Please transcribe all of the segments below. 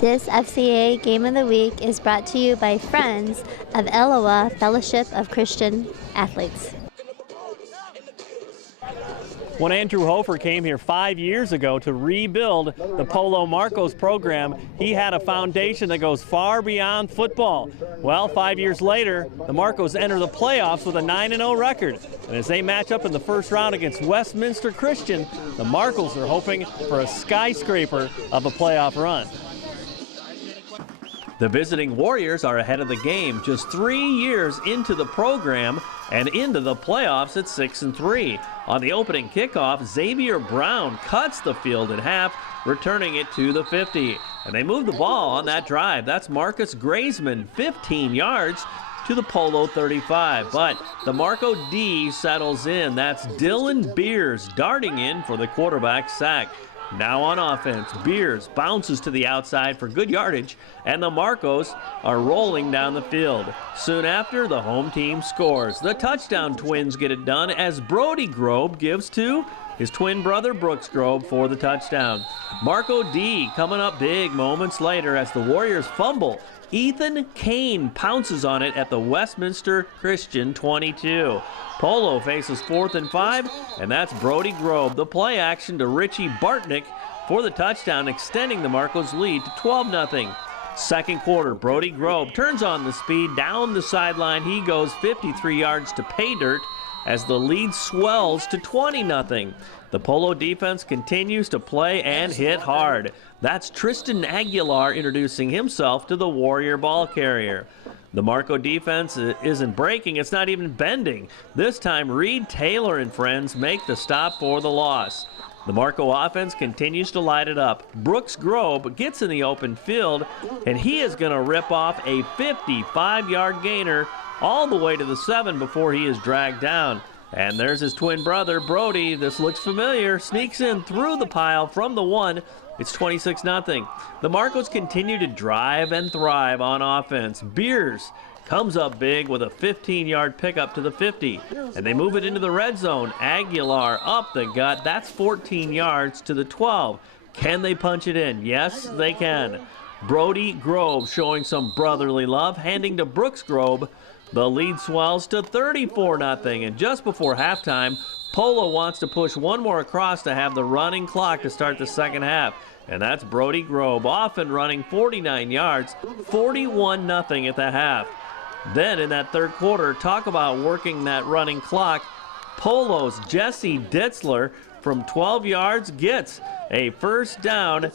This FCA Game of the Week is brought to you by Friends of ILLOWA Fellowship of Christian Athletes. When Andrew Hofer came here 5 years ago to rebuild the Polo Marcos program, he had a foundation that goes far beyond football. Well, 5 years later, the Marcos enter the playoffs with a 9-0 record. And as they match up in the first round against Westminster Christian, the Marcos are hoping for a skyscraper of a playoff run. The visiting Warriors are ahead of the game, just 3 years into the program and into the playoffs at 6-3. On the opening kickoff, Xavier Brown cuts the field in half, returning it to the 50. And they move the ball on that drive. That's Marcus Graysman, 15 yards to the Polo 35. But the Marco D settles in. That's Dylan Beers darting in for the quarterback sack. Now on offense, Beers bounces to the outside for good yardage, and the Marcos are rolling down the field. Soon after, the home team scores. The touchdown Twins get it done as Brody Grobe gives to his twin brother Brooks Grobe for the touchdown. Marco D coming up big moments later as the Warriors fumble. Ethan Kane pounces on it at the Westminster Christian 22. Polo faces 4th and 5, and that's Brody Grobe. The play action to Richie Bartnick for the touchdown, extending the Marcos lead to 12-0. Second quarter, Brody Grobe turns on the speed. Down the sideline he goes 53 yards to pay dirt as the lead swells to 20-0. The Polo defense continues to play and hit hard. That's Tristan Aguilar introducing himself to the Warrior ball carrier. The Marco defense isn't breaking, it's not even bending. This time, Reed Taylor and friends make the stop for the loss. The Marco offense continues to light it up. Brooks Grobe gets in the open field, and he is going to rip off a 55-yard gainer all the way to the 7 before he is dragged down. And there's his twin brother, Brody. This looks familiar. Sneaks in through the pile from the 1. It's 26-0. The Marcos continue to drive and thrive on offense. Beers comes up big with a 15-yard pickup to the 50. And they move it into the red zone. Aguilar up the gut. That's 14 yards to the 12. Can they punch it in? Yes, they can. Brody Grobe showing some brotherly love, handing to Brooks Grobe. The lead swells to 34-0, and just before halftime, Polo wants to push one more across to have the running clock to start the second half. And that's Brody Grobe off and running 49 yards, 41-0 at the half. Then in that third quarter, talk about working that running clock. Polo's Jesse Ditzler from 12 yards gets a first down,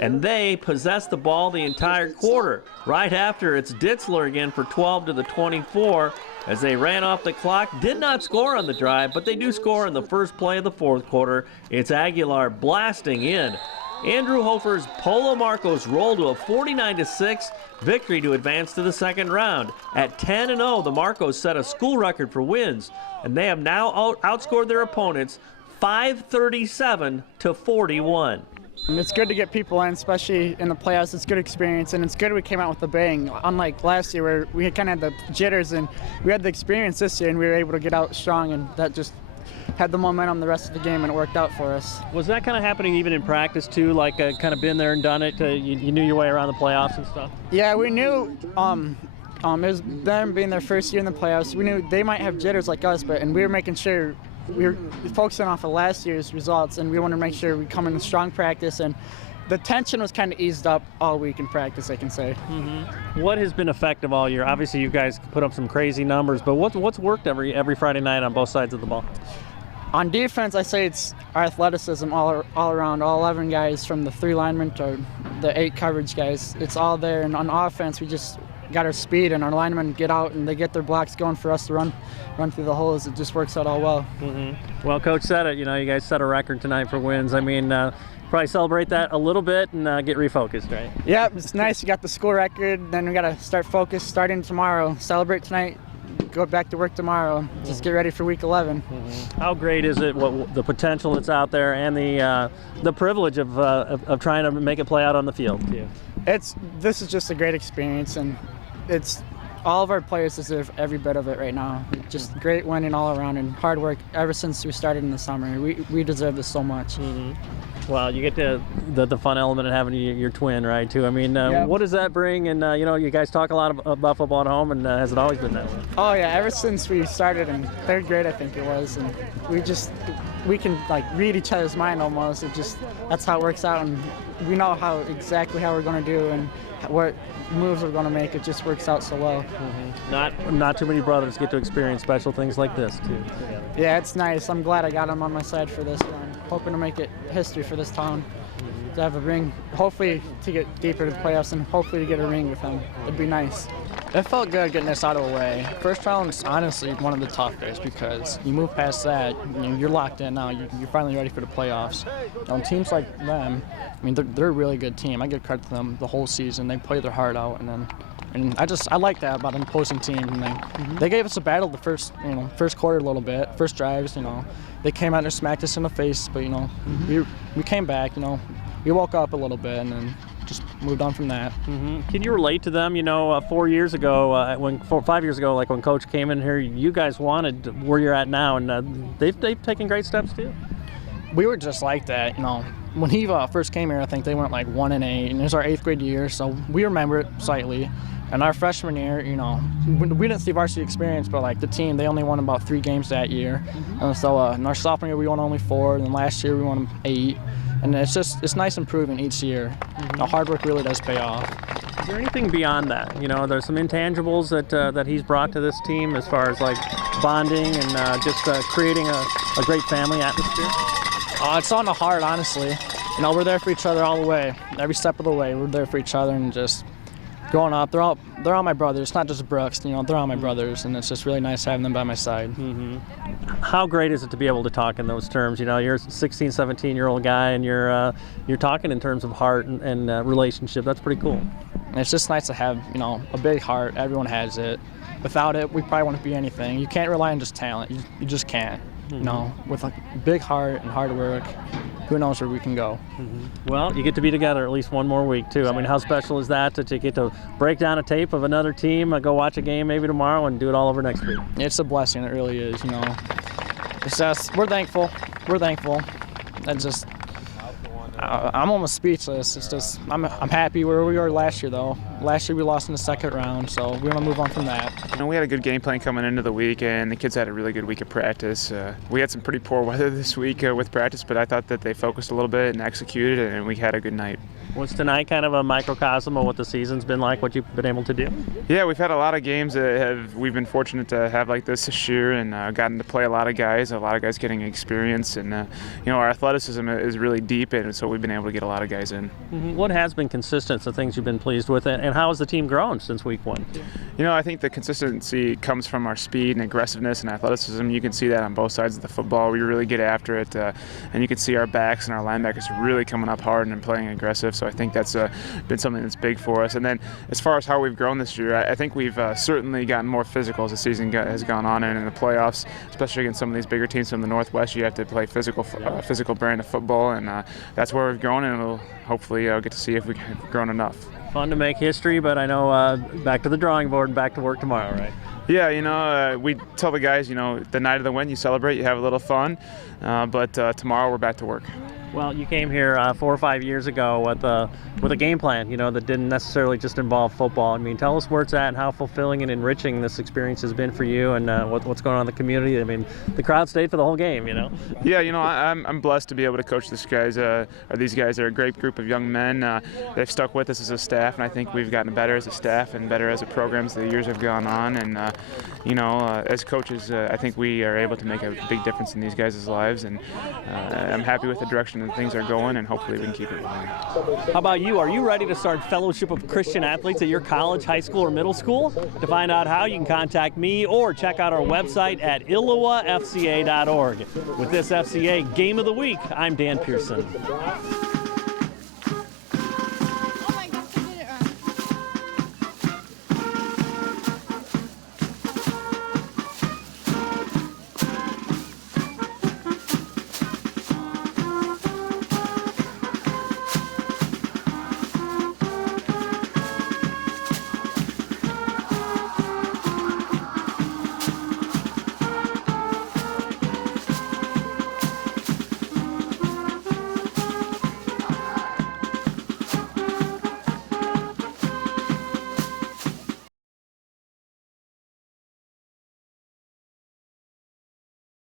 and they possess the ball the entire quarter. Right after, it's Ditzler again for 12 to the 24 as they ran off the clock. Did not score on the drive, but they do score in the first play of the fourth quarter. It's Aguilar blasting in. Andrew Hofer's Polo Marcos roll to a 49-6 victory to advance to the second round. At 10-0, the Marcos set a school record for wins, and they have now outscored their opponents 537-41. It's good to get people in, especially in the playoffs. It's a good experience, and it's good we came out with a bang. Unlike last year where we kind of had the jitters, and we had the experience this year, and we were able to get out strong, and that just had the momentum the rest of the game, and it worked out for us. Was that kind of happening even in practice too, like kind of been there and done it? You knew your way around the playoffs and stuff? Yeah, we knew it was them being their first year in the playoffs. We knew they might have jitters like us, and we were making sure we were focusing off of last year's results, and we wanted to make sure we come in strong practice, and the tension was kind of eased up all week in practice, I can say. Mm-hmm. What has been effective all year? Obviously, you guys put up some crazy numbers, but what's worked every Friday night on both sides of the ball? On defense, I say it's our athleticism all around, all 11 guys from the 3 linemen to the 8 coverage guys. It's all there, and on offense, we just got our speed, and our linemen get out and they get their blocks going for us to run through the holes. It just works out all well. Mm-hmm. Well, Coach said it, you guys set a record tonight for wins. I mean, probably celebrate that a little bit and get refocused, right? Yeah, it's nice. You got the school record, then we got to start focused starting tomorrow. Celebrate tonight, go back to work tomorrow. Just get ready for week 11. Mm-hmm. How great is it, the potential that's out there, and the privilege of trying to make it play out on the field too? This is just a great experience, and it's all of our players deserve every bit of it right now. Just great winning all around and hard work ever since we started in the summer. We deserve this so much. Well, you get the fun element of having your twin, right, too. I mean, what does that bring? And, you guys talk a lot about football at home, and has it always been that way? Oh, yeah, ever since we started in 3rd grade, I think it was, and we can, like, read each other's mind almost. That's how it works out, and we know exactly how we're going to do and what moves we're going to make. It just works out so well. Not too many brothers get to experience special things like this, too. Yeah, it's nice. I'm glad I got him on my side for this one. Hoping to make it history for this town, to have a ring, hopefully to get deeper to the playoffs and hopefully to get a ring with him. It'd be nice. It felt good getting this out of the way. First round's honestly one of the toughest because you move past that, you're locked in now. You're finally ready for the playoffs. Teams like them, I mean, they're a really good team. I give credit to them the whole season. They play their heart out, and I like that about an opposing team. And they gave us a battle the first quarter a little bit, first drives. They came out and smacked us in the face, but we came back. We woke up a little bit and then just moved on from that. Can you relate to them? 4 years ago, 5 years ago, like when Coach came in here, you guys wanted where you're at now, and they've taken great steps too. We were just like that. When he first came here, I think they went like 1-8, and it was our 8th grade year, so we remember it slightly. And our freshman year, we didn't see varsity experience, but like the team, they only won about 3 games that year. And so in our sophomore year, we won only 4, and then last year we won 8. And it's nice improving each year. Hard work really does pay off. Is there anything beyond that? There's some intangibles that he's brought to this team as far as like bonding and just creating a great family atmosphere? It's on the heart, honestly. We're there for each other all the way. Every step of the way, we're there for each other, and just growing up, they're all my brothers, not just Brooks. They're all my brothers, and it's just really nice having them by my side. How great is it to be able to talk in those terms? You're a 16, 17-year-old guy, and you're talking in terms of heart and relationship. That's pretty cool. And it's just nice to have a big heart. Everyone has it. Without it, we probably wouldn't be anything. You can't rely on just talent. You just can't. With a big heart and hard work, who knows where we can go. Well, you get to be together at least one more week, too. I mean, how special is that to get to break down a tape of another team, go watch a game maybe tomorrow, and do it all over next week? It's a blessing. It really is, It's just, we're thankful. I'm almost speechless. It's just, I'm happy where we were last year, though. Last year we lost in the 2nd round, so we're going to move on from that. We had a good game plan coming into the week, and the kids had a really good week of practice. We had some pretty poor weather this week with practice, but I thought that they focused a little bit and executed, and we had a good night. Was tonight kind of a microcosm of what the season's been like, what you've been able to do? Yeah, we've had a lot of games that we've been fortunate to have like this year, and gotten to play a lot of guys getting experience, and our athleticism is really deep, and so we've been able to get a lot of guys in. What has been consistent, the things you've been pleased with, and how has the team grown since week 1? I think the consistency comes from our speed and aggressiveness and athleticism. You can see that on both sides of the football. We really get after it, and you can see our backs and our linebackers really coming up hard and playing aggressive. So I think that's been something that's big for us. And then as far as how we've grown this year, I think we've certainly gotten more physical as the season has gone on, and in the playoffs, especially against some of these bigger teams from the Northwest, you have to play physical brand of football, and that's where we've grown, and we'll hopefully get to see if we've grown enough. Fun to make history, but I know back to the drawing board and back to work tomorrow, right? Yeah, we tell the guys, the night of the win, you celebrate, you have a little fun, but tomorrow we're back to work. Well, you came here 4 or 5 years ago with a game plan, that didn't necessarily just involve football. I mean, tell us where it's at and how fulfilling and enriching this experience has been for you, and what's going on in the community. I mean, the crowd stayed for the whole game, Yeah, I'm blessed to be able to coach these guys. These guys are a great group of young men. They've stuck with us as a staff, and I think we've gotten better as a staff and better as a program as the years have gone on. And as coaches, I think we are able to make a big difference in these guys' lives, and I'm happy with the direction that things are going, and hopefully we can keep it going. How about you? Are you ready to start Fellowship of Christian Athletes at your college, high school, or middle school? To find out how, you can contact me or check out our website at ILLOWAFCA.org. With this FCA Game of the Week, I'm Dan Pearson.